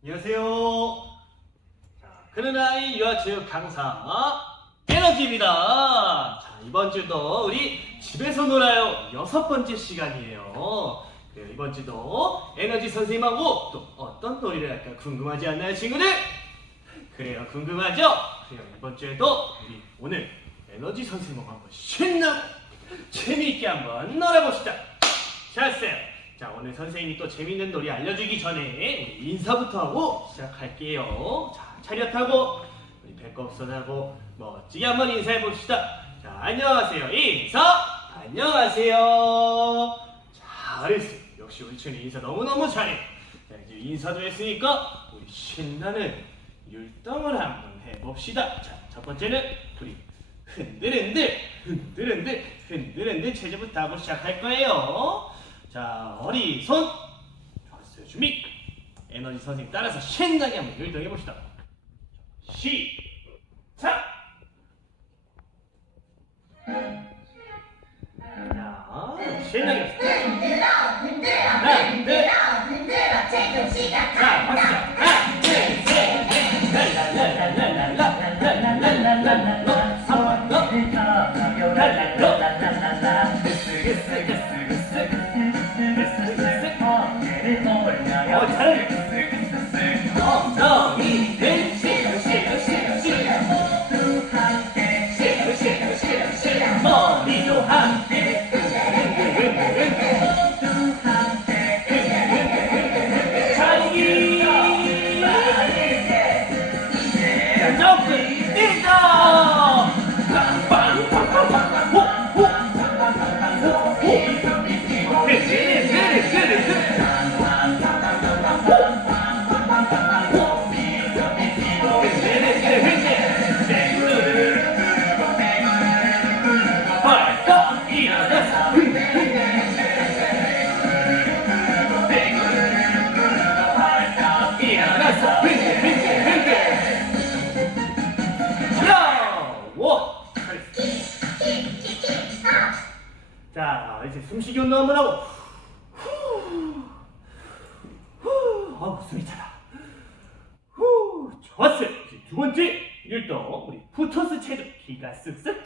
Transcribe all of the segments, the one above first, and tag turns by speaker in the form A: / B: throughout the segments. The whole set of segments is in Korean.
A: 안녕하세요. 자, 그는 아이 유아체육 강사 에너지입니다. 자, 이번 주도 우리 집에서 놀아요 여섯 번째 시간이에요. 네, 이번 주도 에너지 선생님하고 또 어떤 놀이를 할까 궁금하지 않나요, 친구들? 그래요, 궁금하죠? 그래요, 이번 주에도 우리 오늘 에너지 선생님하고 한번 신나고 재미있게 한번 놀아봅시다. 잘했어요. 자, 오늘 선생님이 또 재밌는 놀이 알려주기 전에 인사부터 하고 시작할게요. 자, 차렷하고 우리 배꼽선하고 멋지게 한번 인사해 봅시다. 자, 안녕하세요. 인사! 안녕하세요. 잘했어 요. 역시 우리 친구 인사 너무너무 잘해. 자, 이제 인사도 했으니까 우리 신나는 율동을 한번 해봅시다. 자, 첫 번째는 우리 흔들흔들, 흔들흔들, 흔들흔들 체조부터 하고 시작할 거예요. 자, 허리, 손. 좋았어요. 준비. 에너지 선생님 따라서 신나게 한번 율동해 봅시다. 시작! 자, 신나게 하나, 둘,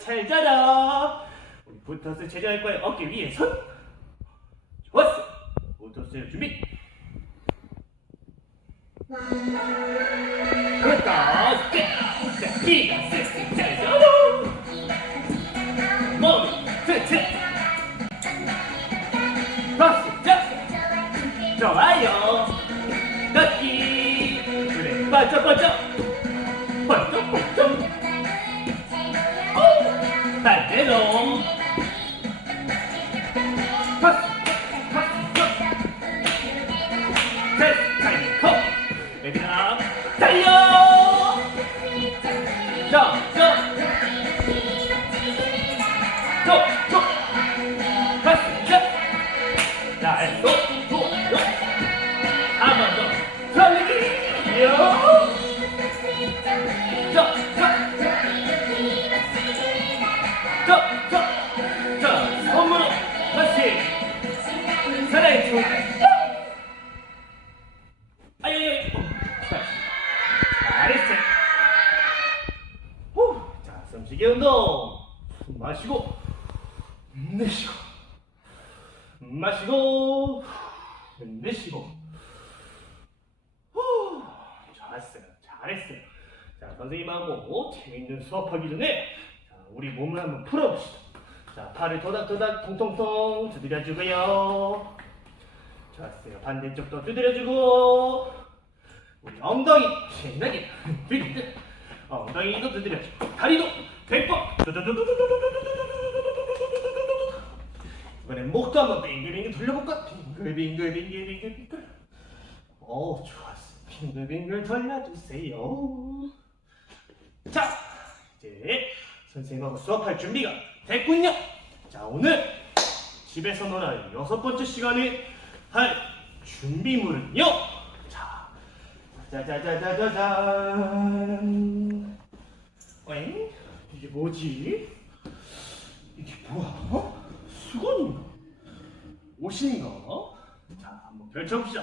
A: 잘 자라. 우리 할 거예요. 어깨 위에 손. 좋았어. 푸터스 준비. 푸터스 자, 기가 쓱쓱 잘 자라. 머리 쓱쓱. 박수 자. 좋아요. 걷기 그래 반짝반짝 멜롱 달려! 자! 마시고, 내쉬고. 후, 좋았어요. 잘했어요. 자, 선생님하고 재밌는 수업하기 전에 자, 우리 몸을 한번 풀어봅시다. 자, 팔을 도닥도닥 통통통 두드려주고요. 좋았어요. 반대쪽도 두드려주고 우리 엉덩이 신나게 엉덩이도 두드려주고 다리도 백번 이번엔 목도 한번 빙글빙글 돌려볼까? 빙글빙글 빙글빙글 오 좋았어 빙글빙글 돌려주세요 자 이제 선생님하고 수업할 준비가 됐군요 자 오늘 집에서 놀아요 여섯 번째 시간에 할 준비물은요 자 짜자자자자잔 엥? 이게 뭐지? 이게 뭐야? 어? 수건인가? 옷인가? 자, 한번 펼쳐봅시다.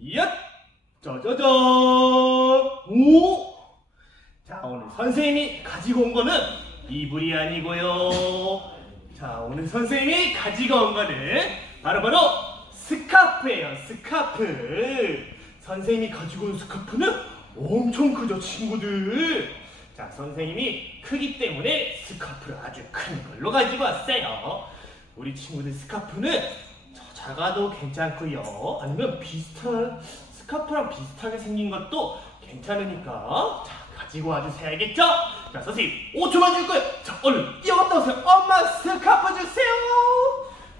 A: 얏! 짜자잔! 오! 자, 오늘 선생님이 가지고 온 거는 이불이 아니고요. 자, 오늘 선생님이 가지고 온 거는 바로바로 스카프예요, 스카프. 선생님이 가지고 온 스카프는 엄청 크죠, 친구들. 자, 선생님이 크기 때문에 스카프를 아주 큰 걸로 가지고 왔어요. 우리 친구들 스카프는 저 작아도 괜찮고요. 아니면 비슷한 스카프랑 비슷하게 생긴 것도 괜찮으니까 자 가지고 와주세요. 알겠죠? 자 선생님 5초만 줄 거예요. 자 얼른 뛰어갔다 오세요. 엄마 스카프 주세요.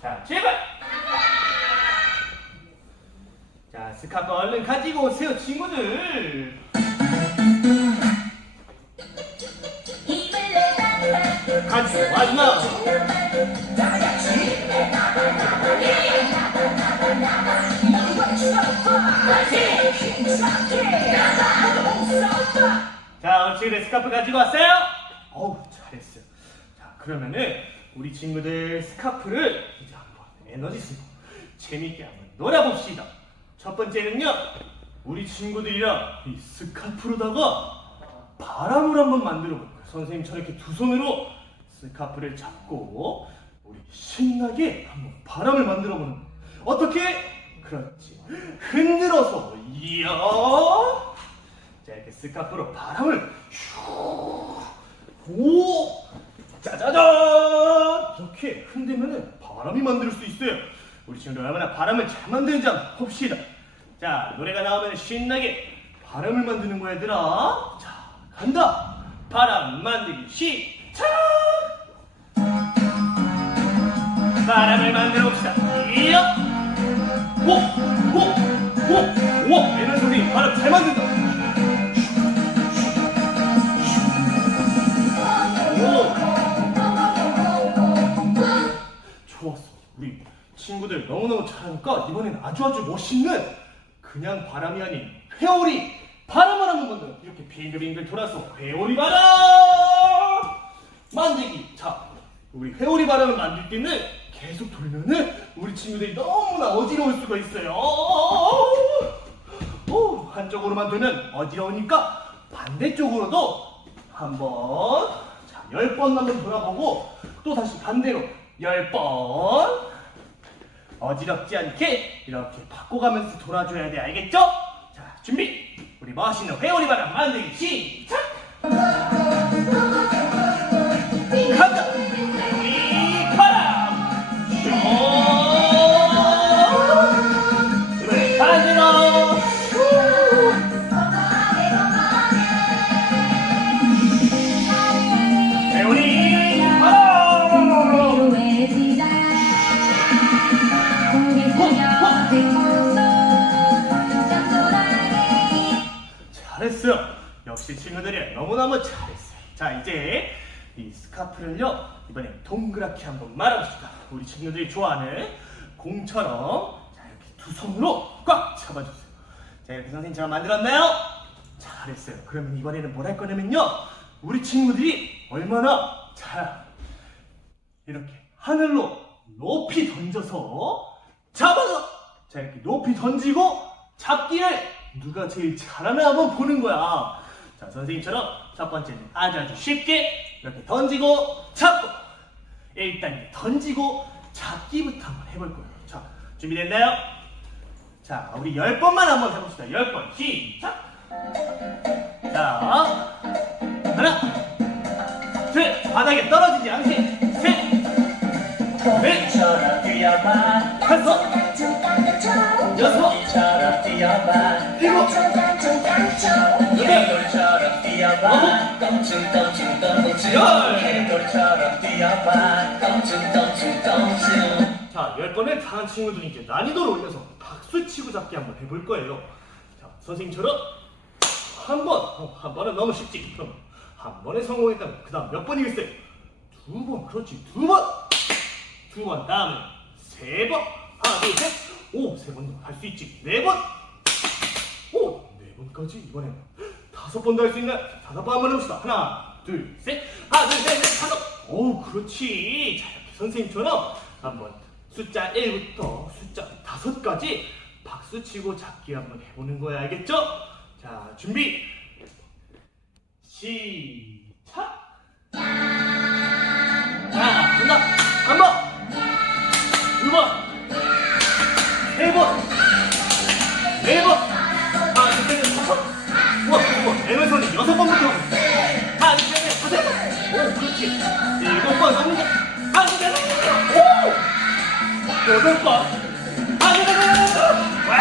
A: 자 제발. 자 스카프 얼른 가지고 오세요 친구들. 가지고 왔나? 자, 어찌그래 스카프 가지고 왔어요? 어우, 잘했어요. 자, 그러면은 우리 친구들 스카프를 이제 한번 에너지 쓰고 재밌게 한번 놀아봅시다. 첫 번째는요, 우리 친구들이랑 이 스카프로다가 바람을 한번 만들어 볼 거예요. 선생님처럼 이렇게 두 손으로 스카프를 잡고 우리 신나게 한번 바람을 만들어 보는. 어떻게? 그렇지. 흔들어서 이야. 자 이렇게 스카프로 바람을 슈. 오 짜자잔 이렇게 흔들면은 바람이 만들 수 있어요 우리 친구들 얼마나 바람을 잘 만드는지 한번 봅시다 자 노래가 나오면 신나게 바람을 만드는 거야 얘들아 자 간다 바람 만들기 시작 바람을 만들어 봅시다. 이야 오오오오 얘는 선생님 바람 잘 만든다. 친구들 너무너무 잘하니까 이번엔 아주 아주 멋있는 그냥 바람이 아닌 회오리 바람을 하는 건데 이렇게 빙글빙글 돌아서 회오리 바람! 만들기. 자, 우리 회오리 바람을 만들 때는 계속 돌면은 우리 친구들이 너무나 어지러울 수가 있어요. 오, 한쪽으로만 돌면 어지러우니까 반대쪽으로도 한 번 자, 열 번 한번 돌아보고 또 다시 반대로 열 번 어지럽지 않게 이렇게 바꿔가면서 돌아줘야 돼 알겠죠? 자 준비 우리 멋있는 회오리 바람 만들기 시작 너무너무 잘했어요. 자, 이제 이 스카프를요, 이번에 동그랗게 한번 말아봅시다. 우리 친구들이 좋아하는 공처럼 자, 이렇게 두 손으로 꽉 잡아주세요. 자, 이렇게 선생님처럼 만들었나요? 잘했어요. 그러면 이번에는 뭘 할 거냐면요, 우리 친구들이 얼마나 잘 이렇게 하늘로 높이 던져서 잡아서 자 이렇게 높이 던지고 잡기를 누가 제일 잘하나 한번 보는 거야. 자 선생님처럼 첫 번째는 아주 아주 쉽게 이렇게 던지고 잡고 일단 던지고 잡기부터 한번 해볼 거예요. 자 준비됐나요? 자 우리 열 번만 한번 해봅시다. 열번 시작. 자 하나 둘 바닥에 떨어지지 않게 셋 넷
B: 처럼 뛰어봐
A: 다섯 여섯
B: 이처럼 뛰어봐
A: 일곱
B: 개돌처럼 뛰어봐
A: 자, 열 번에 다른 친구들이 이제 난이도를 올려서 박수 치고 잡기 한번 해볼 거예요. 자, 선생님처럼 한 번, 어, 한 번은 너무 쉽지. 그럼 한 번에 성공했다면 그 다음 몇 번이겠어요? 두 번, 그렇지, 두 번! 두 번, 다음에 세 번! 하나, 둘, 셋! 오, 세 번도 할 수 있지. 네 번! 오, 네 번까지 이번에는 다섯 번도 할 수 있나? 다섯 번 한번 해봅시다. 하나, 둘, 셋! 하나, 둘, 셋, 넷, 다섯! 오, 그렇지. 자, 이렇게 선생님처럼 한번 숫자 1부터 숫자 5까지 박수 박수 치고 잡기 한번 해보는 거야, 알겠죠? 자, 준비. 시작. 자, 간다. 한 번, 두 번, 세 번, 여섯 번부터. 둘, 셋, 다섯 번. 오, 그렇지. 일곱 번 넘는다. 둘, 셋, 오! 여덟 번. 하나, 둘, 셋, 넷. 와.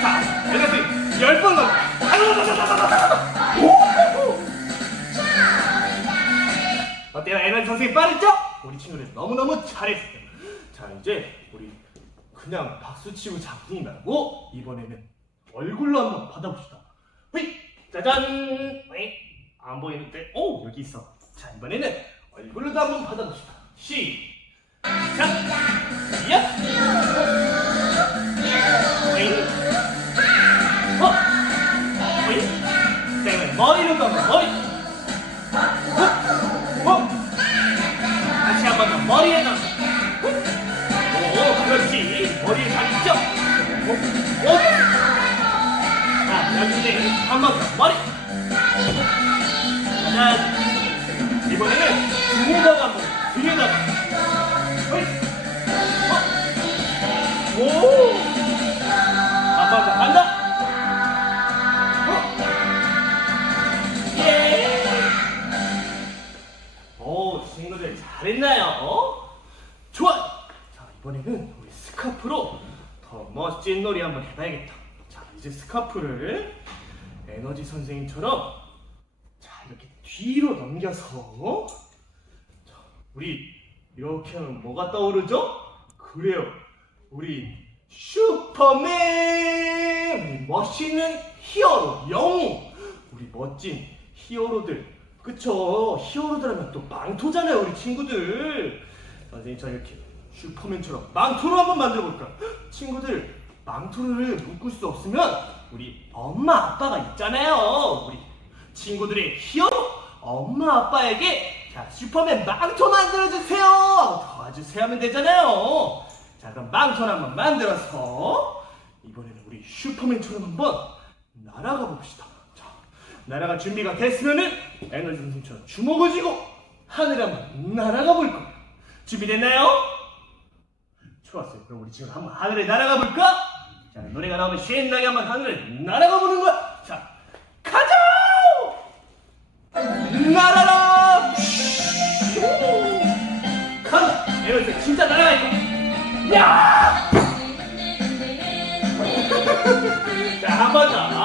A: 자, 에너지 열번 넘어. 어때요? 에너지 선생님 빠르죠? 우리 친구들 너무너무 잘했어요. 자, 이제 우리 그냥 박수 치고 잡기 말고 이번에는 얼굴로 한번 받아봅시다. 휘! 짜잔! 휘! 안 보이는데? 오! 여기 있어. 자, 이번에는 얼굴로도 한번 받아봅시다. 시작! 야! 휘! 어! 휘! 자, 이번엔 머리로도 한번 머리! 자, 여기는 한번 더 머리. 자, 이번에는 등에다가 한번 등에다가. 어. 오. 더 간다. 어. 예. 오, 친구들 잘했나요? 어? 좋아! 자, 이번에는 우리 스카프로 더 멋진 놀이 한번 해봐야겠다. 자, 이제 스카프를 에너지 선생님처럼 자, 이렇게 뒤로 넘겨서 자, 우리 이렇게 하면 뭐가 떠오르죠? 그래요. 우리 슈퍼맨! 우리 멋있는 히어로, 영웅! 우리 멋진 히어로들. 그쵸? 히어로들 하면 또 망토잖아요, 우리 친구들. 선생님, 저 이렇게 슈퍼맨처럼 망토로 한번 만들어 볼까? 친구들, 망토를 묶을 수 없으면 우리 엄마, 아빠가 있잖아요. 우리 친구들의 히어로, 엄마, 아빠에게 자, 슈퍼맨 망토 만들어주세요! 도와주세요 하면 되잖아요. 자, 그럼 망토를 한번 만들어서 이번에는 우리 슈퍼맨처럼 한번 날아가 봅시다. 자, 날아갈 준비가 됐으면은 에너지 선생처럼 주먹을 쥐고 하늘에 한번 날아가 볼 거야. 준비됐나요? 좋았어요. 그럼 우리 지금 한번 하늘에 날아가 볼까? 자, 노래가 나오면 신나게 한번 하늘에 날아가 보는 거야. 자, 가자! 날아라! 간다! 에너지 진짜 날아갈 거야. 야! 자, 한 번 더.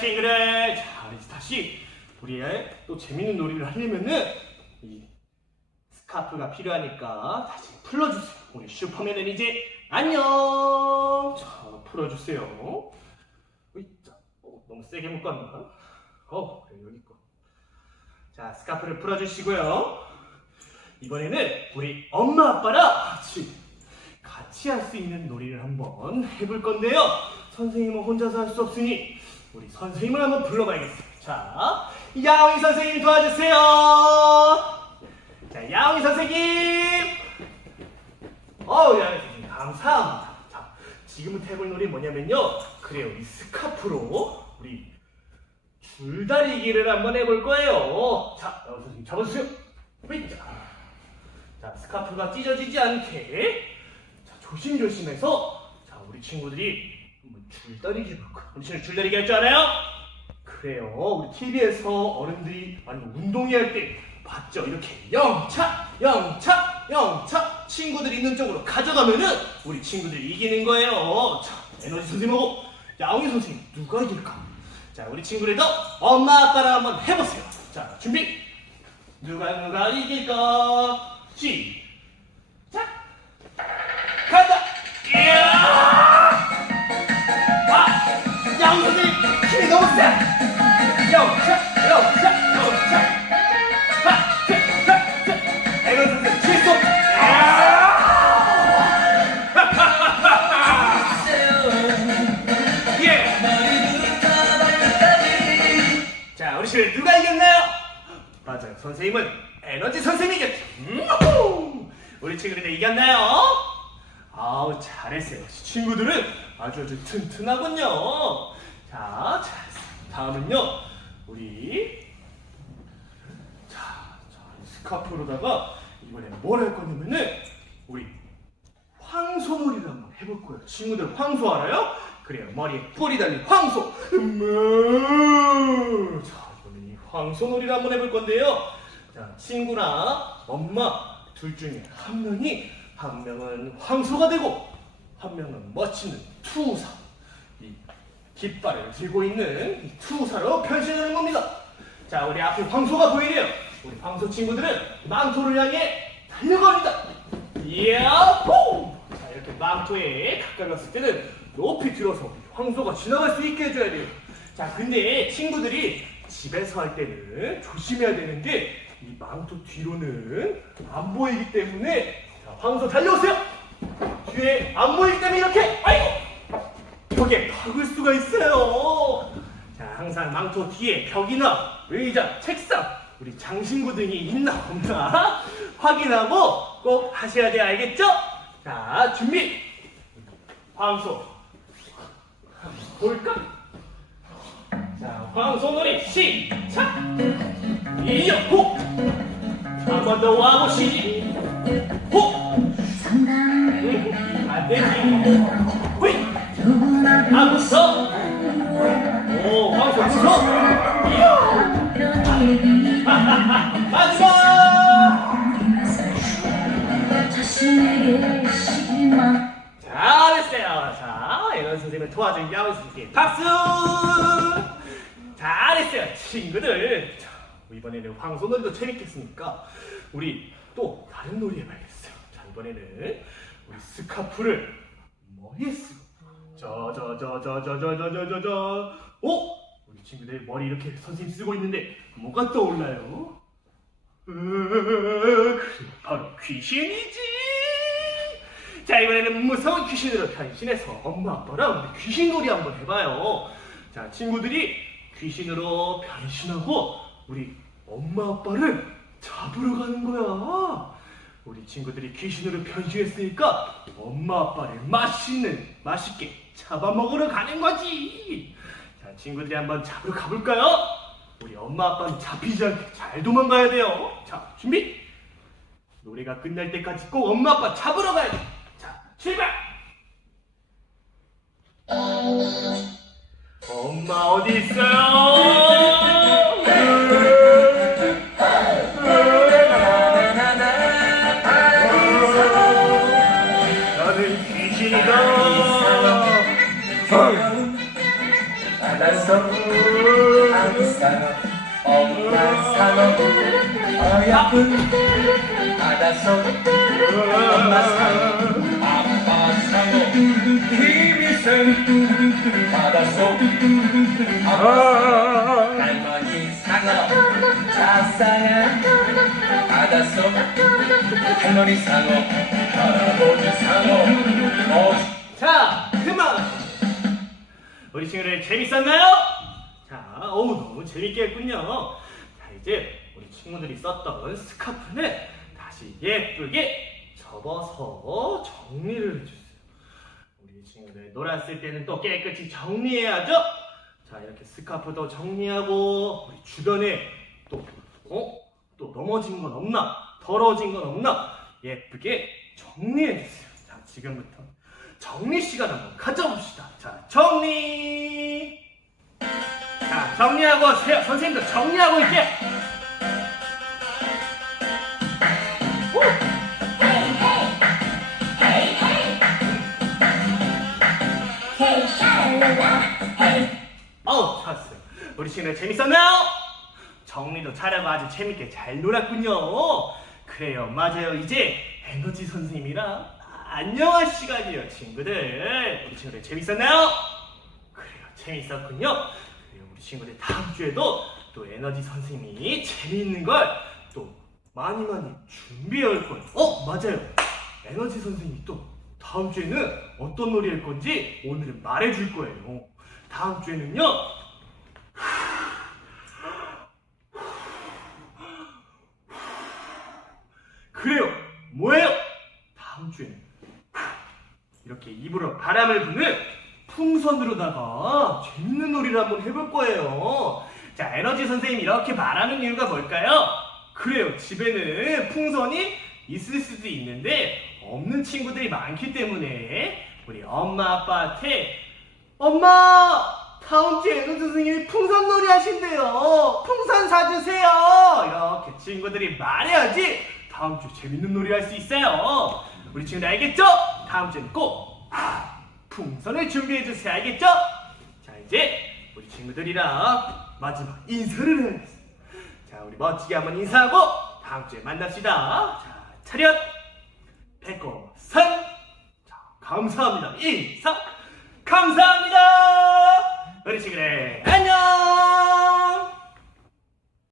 A: 잘했어요, 친구들. 자, 이제 다시 우리의 또 재밌는 놀이를 하려면은 이 스카프가 필요하니까 다시 풀어주세요. 우리 슈퍼맨은 이제 안녕. 자, 풀어주세요. 으이, 자, 어, 너무 세게 묶었나? 어, 그래, 여기 거. 자, 스카프를 풀어주시고요. 이번에는 우리 엄마 아빠랑 같이 같이 할 수 있는 놀이를 한번 해볼 건데요. 선생님은 혼자서 할 수 없으니 우리 선생님을 한번 불러봐야겠어요. 자, 야옹이 선생님 도와주세요. 자, 야옹이 선생님. 어우, 야옹이 선생님 감사합니다. 자, 지금부터 해볼 놀이 뭐냐면요. 그래요, 이 스카프로 우리 줄다리기를 한번 해볼 거예요. 자, 야옹이 선생님 잡아주세요. 휘 자, 스카프가 찢어지지 않게 자, 조심조심해서 자, 우리 친구들이 줄다리기. 우리 친구 줄다리기 할 줄 알아요? 그래요. 우리 TV에서 어른들이 아니면 운동회 할 때 봤죠? 이렇게 영차, 영차, 영차 친구들 있는 쪽으로 가져가면은 우리 친구들이 이기는 거예요. 자, 에너지 선생님하고 야옹이 선생님 누가 이길까? 자, 우리 친구들도 엄마 아빠랑 한번 해보세요. 자, 준비. 누가 누가 이길까? 시작! 간다! 자, 우리 실 누가 이겼나요? 맞아요. 선생님은 에너지 선생님이겠죠. 우리 친구들이 이겼나요? 아우, 잘했어요. 친구들은 아주 아주 튼튼하군요. 자, 자 다음은요. 우리 자, 자 스카프로다가 이번에 뭘 할 거냐면은 우리 황소놀이를 한번 해볼 거예요. 친구들 황소 알아요? 그래요. 머리에 뿔이 달린 황소. 음. 자, 이번엔 이 황소놀이를 한번 해볼 건데요. 자, 친구랑 엄마 둘 중에 한 명이 한 명은 황소가 되고 한 명은 멋지는 투사. 이 깃발을 들고 있는 이 투사로 변신하는 겁니다. 자, 우리 앞에 황소가 보이네요. 우리 황소 친구들은 망토를 향해 달려갑니다. 야호! 자, 이렇게 망토에 가까이 갔을 때는 높이 들어서 황소가 지나갈 수 있게 해줘야 돼요. 자, 근데 친구들이 집에서 할 때는 조심해야 되는데 이 망토 뒤로는 안 보이기 때문에 자, 황소 달려오세요. 뒤에 안 보이기 때문에 이렇게 아이고 벽에 박을 수가 있어요. 자, 항상 망토 뒤에 벽이나 의자, 책상, 우리 장신구 등이 있나 없나 확인하고 꼭 하셔야 돼요. 알겠죠? 자, 준비. 황소. 볼까? 자, 황소놀이 시작. 이어 호. 한번 더 와보시지. 호. 응, 안 되지. 박수. 잘했어요, 친구들. 자, 이번에는 황소놀이도 재밌겠으니까 우리 또 다른 놀이 해봐야겠어요. 자, 이번에는 우리 스카프를 머리에 쓰고 저저저저저저저저저 오! 우리 친구들 머리 이렇게 선생님 쓰고 있는데 뭐가 떠올라요? 으, 바로 귀신이지. 자 이번에는 무서운 귀신으로 변신해서 엄마 아빠랑 우리 귀신놀이 한번 해봐요. 자 친구들이 귀신으로 변신하고 우리 엄마 아빠를 잡으러 가는 거야. 우리 친구들이 귀신으로 변신했으니까 엄마 아빠를 맛있는 맛있게 잡아먹으러 가는 거지. 자 친구들이 한번 잡으러 가볼까요? 우리 엄마 아빠는 잡히지 않게 잘 도망가야 돼요. 자 준비. 노래가 끝날 때까지 꼭 엄마 아빠 잡으러 가야 돼. 자, 출발! 엄마 어디 있어요?
B: 어 어여쁜 알았어 엄마 상어 아빠 상어 힘이 센 알았어 아빠 할머니 상어 자상한 알았어 할머니 상어 할아버지 상어 어
A: 자, 그만! 우리 친구들 재밌었나요? 자, 어우, 너무 재밌게 했군요. 자, 이제 우리 친구들이 썼던 스카프는 다시 예쁘게 접어서 정리를 해주세요. 우리 친구들 놀았을 때는 또 깨끗이 정리해야죠? 자, 이렇게 스카프도 정리하고, 우리 주변에 또, 어? 또 넘어진 건 없나? 더러워진 건 없나? 예쁘게 정리해주세요. 자, 지금부터 정리 시간 한번 가져봅시다. 자, 정리! 자, 정리하고, 세- 선생님도 정리하고 있게! 우리 친구들 재밌었나요? 정리도 잘하고 아주 재밌게 잘 놀았군요. 그래요, 맞아요. 이제 에너지 선생님이랑 안녕할 시간이에요, 친구들. 우리 친구들 재밌었나요? 그래요, 재밌었군요. 그래요, 우리 친구들 다음 주에도 또 에너지 선생님이 재미있는 걸 또 많이 많이 준비해 올 거예요. 어, 맞아요. 에너지 선생님이 또 다음 주에는 어떤 놀이 할 건지 오늘은 말해 줄 거예요. 다음 주에는요. 이렇게 입으로 바람을 부는 풍선으로다가 재밌는 놀이를 한번 해볼 거예요. 자, 에너지 선생님이 이렇게 말하는 이유가 뭘까요? 그래요. 집에는 풍선이 있을 수도 있는데 없는 친구들이 많기 때문에 우리 엄마 아빠한테 엄마 다음 주에 에너지 선생님이 풍선 놀이 하신대요. 풍선 사주세요. 이렇게 친구들이 말해야지 다음 주 재밌는 놀이 할 수 있어요. 우리 친구들 알겠죠? 다음 주에는 꼭 아, 풍선을 준비해 주세요. 알겠죠? 자 이제 우리 친구들이랑 마지막 인사를 해야겠어. 자 우리 멋지게 한번 인사하고 다음 주에 만납시다. 자 차렷 배꼽 선. 자 감사합니다. 인사 감사합니다. 우리 친구들 안녕.